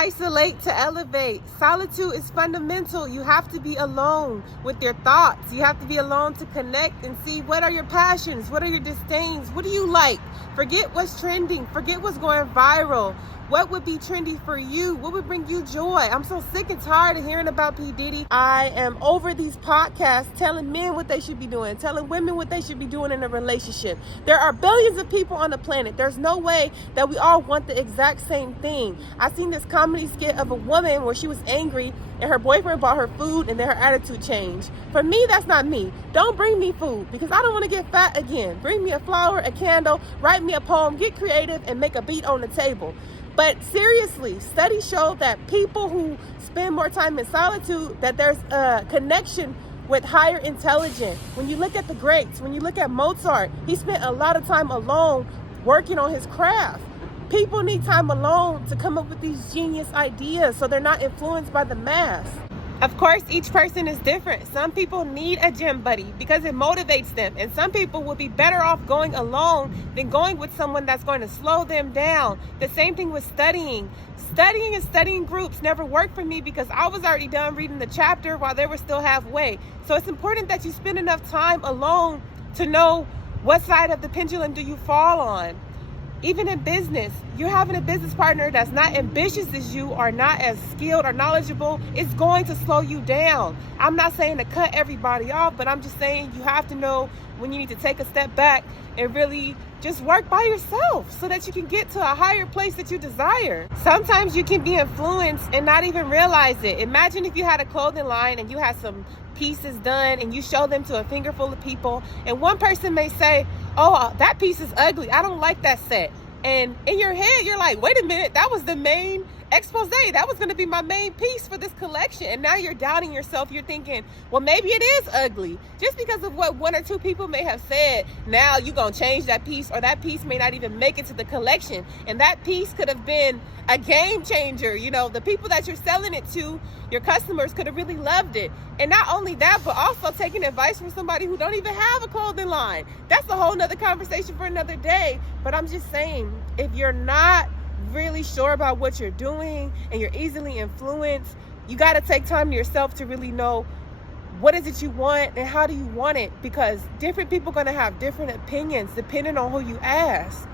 Isolate to elevate. Solitude is fundamental. You have to be alone with your thoughts. You have to be alone to connect and see what are your passions, what are your disdains, what do you like? Forget what's trending, forget what's going viral. What would be trendy for you? What would bring you joy? I'm so sick and tired of hearing about P. Diddy. I am over these podcasts telling men what they should be doing, telling women what they should be doing in a relationship. There are billions of people on the planet. There's no way that we all want the exact same thing. I seen this comedy skit of a woman where she was angry and her boyfriend bought her food and then her attitude changed. For me, that's not me. Don't bring me food because I don't want to get fat again. Bring me a flower, a candle, write me a poem, get creative, and make a beat on the table. But seriously, studies show that people who spend more time in solitude, that there's a connection with higher intelligence. When you look at the greats, when you look at Mozart, he spent a lot of time alone working on his craft. People need time alone to come up with these genius ideas so they're not influenced by the mass. Of course, each person is different. Some people need a gym buddy because it motivates them. And some people will be better off going alone than going with someone that's going to slow them down. The same thing with studying. Studying and studying groups never worked for me because I was already done reading the chapter while they were still halfway. So it's important that you spend enough time alone to know what side of the pendulum do you fall on. Even in business, you're having a business partner that's not ambitious as you or not as skilled or knowledgeable, it's going to slow you down. I'm not saying to cut everybody off, but I'm just saying you have to know when you need to take a step back and really just work by yourself so that you can get to a higher place that you desire. Sometimes you can be influenced and not even realize it. Imagine if you had a clothing line and you had some pieces done and you show them to a finger full of people, and one person may say, oh, that piece is ugly, I don't like that set. And in your head, you're like, wait a minute, that was the main expose. That was going to be my main piece for this collection. And now you're doubting yourself. You're thinking, well, maybe it is ugly. Just because of what one or two people may have said, now you're going to change that piece, or that piece may not even make it to the collection. And that piece could have been a game changer. You know, the people that you're selling it to, your customers, could have really loved it. And not only that, but also taking advice from somebody who don't even have a clothing line. That's a whole nother conversation for another day. But I'm just saying, if you're not really sure about what you're doing and you're easily influenced, you got to take time to yourself to really know what is it you want and how do you want it, because different people are going to have different opinions depending on who you ask.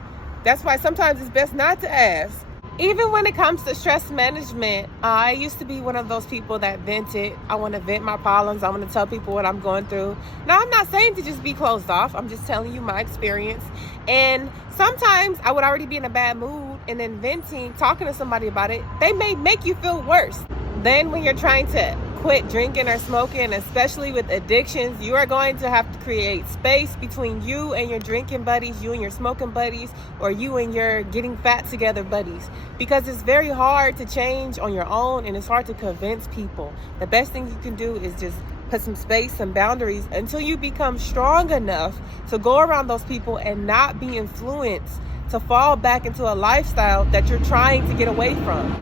That's why sometimes it's best not to ask. Even when it comes to stress management, I used to be one of those people that vented. I want to vent my problems. I want to tell people what I'm going through. Now, I'm not saying to just be closed off. I'm just telling you my experience. And sometimes I would already be in a bad mood, and then venting, talking to somebody about it, they may make you feel worse. Then when you're trying to quit drinking or smoking, especially with addictions, you are going to have to create space between you and your drinking buddies, you and your smoking buddies, or you and your getting fat together buddies, because it's very hard to change on your own and it's hard to convince people. The best thing you can do is just put some space, some boundaries until you become strong enough to go around those people and not be influenced to fall back into a lifestyle that you're trying to get away from.